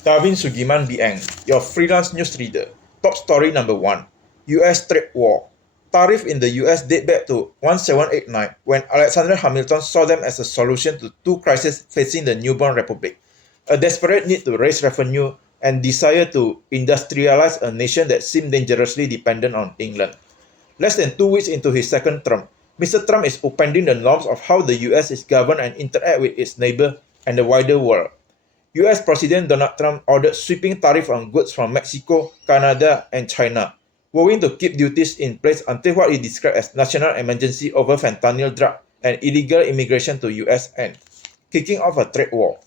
Darwin Sugiman Bieng, your freelance newsreader. Top story number 1. US trade war. Tariff in the US date back to 1789 when Alexander Hamilton saw them as a solution to two crises facing the newborn republic: a desperate need to raise revenue and desire to industrialize a nation that seemed dangerously dependent on England. Less than 2 weeks into his second term, Mr. Trump is upending the norms of how the US is governed and interact with its neighbor and the wider world. US President Donald Trump ordered sweeping tariffs on goods from Mexico, Canada, and China, vowing to keep duties in place until what he described as national emergency over fentanyl drug and illegal immigration to US end, kicking off a trade war.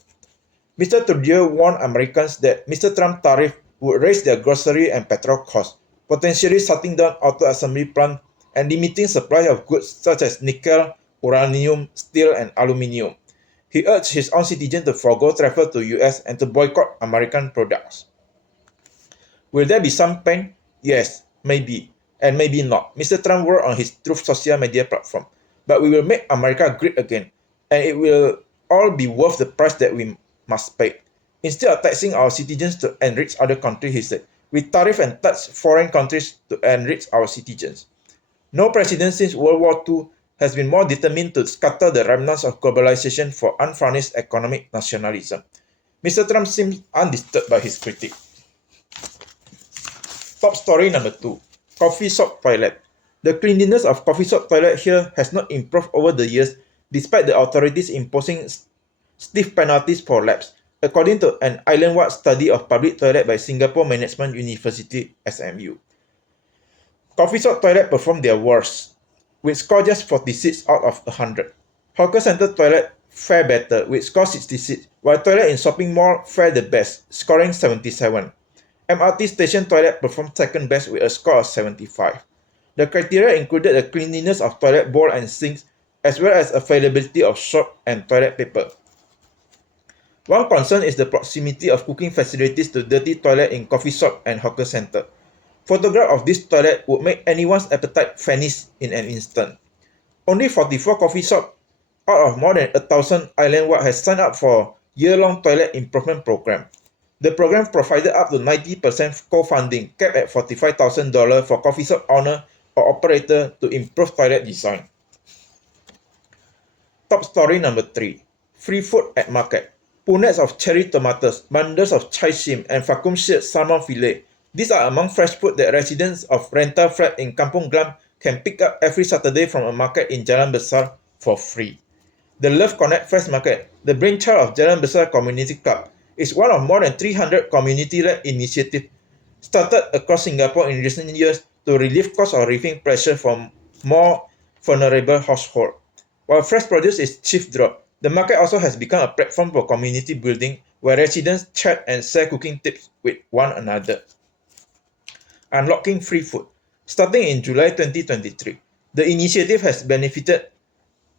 Mr. Trudeau warned Americans that Mr. Trump's tariff would raise their grocery and petrol costs, potentially shutting down auto assembly plants and limiting supply of goods such as nickel, uranium, steel, and aluminium. He urged his own citizens to forego travel to US and to boycott American products. Will there be some pain? Yes, maybe, and maybe not. Mr. Trump wrote on his Truth social media platform. But we will make America great again, and it will all be worth the price that we must pay. Instead of taxing our citizens to enrich other countries, he said, we tariff and tax foreign countries to enrich our citizens. No president since World War II has been more determined to scatter the remnants of globalization for unvarnished economic nationalism. Mr. Trump seems undisturbed by his critics. Top story number 2. Coffee shop toilet. The cleanliness of coffee shop toilet here has not improved over the years despite the authorities imposing stiff penalties for lapse, according to an island-wide study of public toilet by Singapore Management University SMU. Coffee shop toilet performed their worst, with score just 46 out of 100. Hawker center toilet fare better, with score 66, while toilet in shopping mall fare the best, scoring 77. MRT station toilet performed second best with a score of 75. The criteria included the cleanliness of toilet bowl and sinks, as well as availability of soap and toilet paper. One concern is the proximity of cooking facilities to dirty toilet in coffee shop and hawker center. Photograph of this toilet would make anyone's appetite vanish in an instant. Only 44 coffee shops out of more than 1,000 island-wide has signed up for year-long toilet improvement program. The program provided up to 90% co-funding, capped at $45,000 for coffee shop owner or operator to improve toilet design. Top story number 3. Free food at market. Punnets of cherry tomatoes, bundles of chai sim, and vacuum-sealed salmon fillet. These are among fresh food that residents of rental flat in Kampung Glam can pick up every Saturday from a market in Jalan Besar for free. The Love Connect Fresh Market, the brainchild of Jalan Besar Community Club, is one of more than 300 community-led initiatives started across Singapore in recent years to relieve cost of living pressure for more vulnerable households. While fresh produce is chief draw, the market also has become a platform for community building where residents chat and share cooking tips with one another. Unlocking free food. Starting in July 2023, the initiative has benefited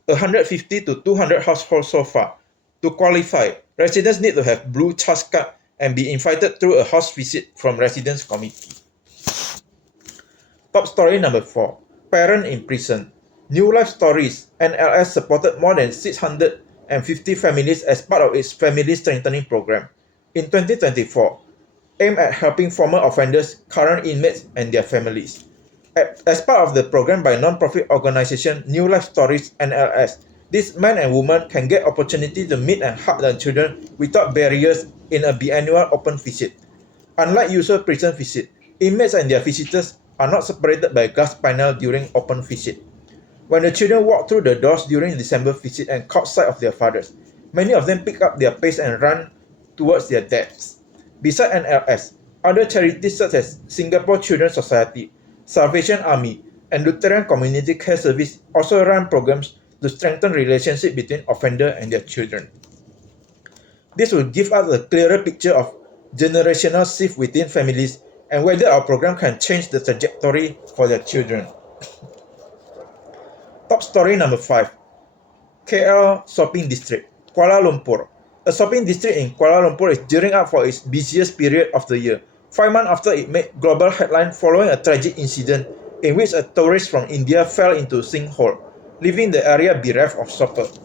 150 to 200 households so far. To qualify, residents need to have blue CHAS card and be invited through a house visit from residents committee. Top story number 4. Parent in prison. New Life Stories NLS supported more than 650 families as part of its Family Strengthening Program in 2024, aimed at helping former offenders, current inmates, and their families. As part of the program by non-profit organization New Life Stories NLS, these men and women can get opportunity to meet and hug their children without barriers in a biannual open visit. Unlike usual prison visit, inmates and their visitors are not separated by glass panel during open visit. When the children walk through the doors during December visit and caught sight of their fathers, many of them pick up their pace and run towards their dads. Besides NLS, other charities such as Singapore Children's Society, Salvation Army, and Lutheran Community Care Service also run programs to strengthen relationships between offenders and their children. This will give us a clearer picture of generational shift within families and whether our program can change the trajectory for their children. Top story number 5. KL Shopping District, Kuala Lumpur. A shopping district in Kuala Lumpur is gearing up for its busiest period of the year, 5 months after it made global headline following a tragic incident in which a tourist from India fell into a sinkhole, leaving the area bereft of shoppers.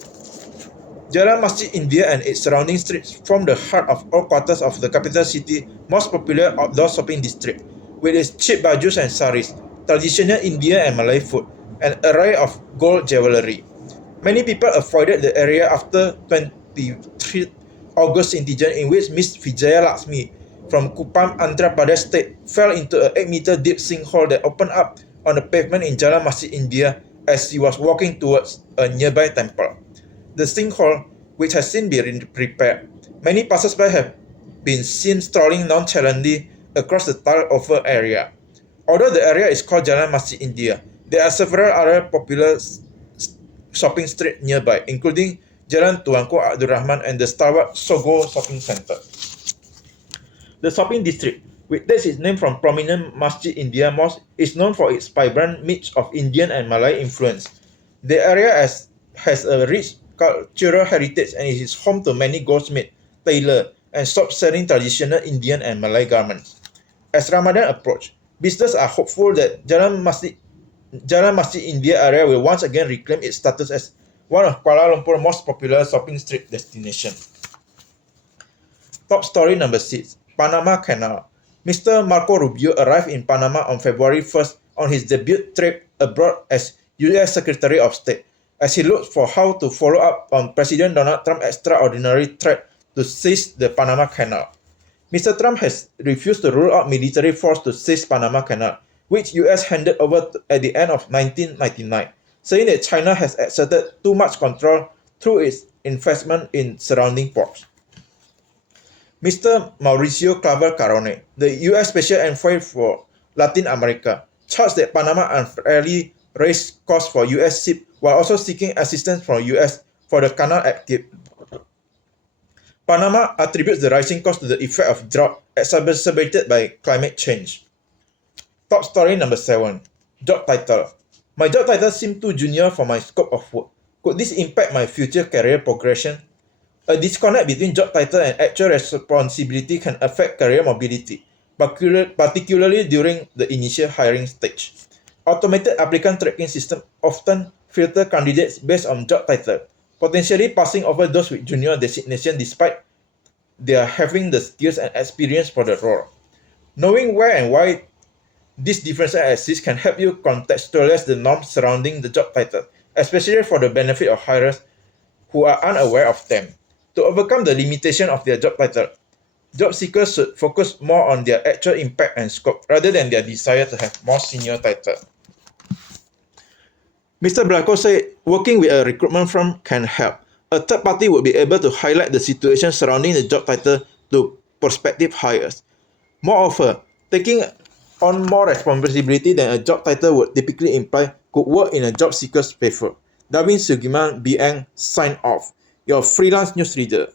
Jalan Masjid India and its surrounding streets form the heart of all quarters of the capital city most popular outdoor shopping district, with its cheap bajus and saris, traditional Indian and Malay food, and array of gold jewellery. Many people avoided the area after 23 August incident in which Miss Vijaya Laxmi from Kupang, Andhra Pradesh state fell into an 8-meter deep sinkhole that opened up on the pavement in Jalan Masjid India as she was walking towards a nearby temple. The sinkhole, which has since been repaired, many passers-by have been seen strolling nonchalantly across the tile-over area. Although the area is called Jalan Masjid India, there are several other popular shopping streets nearby, including Jalan Tuanku Abdul Rahman and the stalwart Sogo Shopping Centre. The shopping district, which takes its name from prominent Masjid India mosque, is known for its vibrant mix of Indian and Malay influence. The area has a rich cultural heritage and is home to many goldsmiths, tailors, and shops selling traditional Indian and Malay garments. As Ramadan approaches, visitors are hopeful that Jalan Masjid India area will once again reclaim its status as one of Kuala Lumpur's most popular shopping street destinations. Top story number 6. Panama Canal. Mr. Marco Rubio arrived in Panama on February 1st on his debut trip abroad as U.S. Secretary of State, as he looked for how to follow up on President Donald Trump's extraordinary threat to seize the Panama Canal. Mr. Trump has refused to rule out military force to seize Panama Canal, which US handed over at the end of 1999, saying that China has exerted too much control through its investment in surrounding ports. Mr. Mauricio Claver Carone, the US Special Envoy for Latin America, charged that Panama unfairly raised costs for US ships while also seeking assistance from US for the canal upkeep. Panama attributes the rising cost to the effect of drought exacerbated by climate change. Top story number 7. Job title. My job title seemed too junior for my scope of work. Could this impact my future career progression? A disconnect between job title and actual responsibility can affect career mobility, particularly during the initial hiring stage. Automated applicant tracking systems often filter candidates based on job title, potentially passing over those with junior designation despite their having the skills and experience for the role. Knowing where and why these differences exist can help you contextualize the norms surrounding the job title, especially for the benefit of hirers who are unaware of them. To overcome the limitation of their job title, job seekers should focus more on their actual impact and scope rather than their desire to have more senior title. Mr. Blanco said working with a recruitment firm can help. A third party would be able to highlight the situation surrounding the job title to prospective hires. Moreover, taking on more responsibility than a job title would typically imply could work in a job seeker's favor. Darwin Sugiman BN sign off. Your freelance newsreader.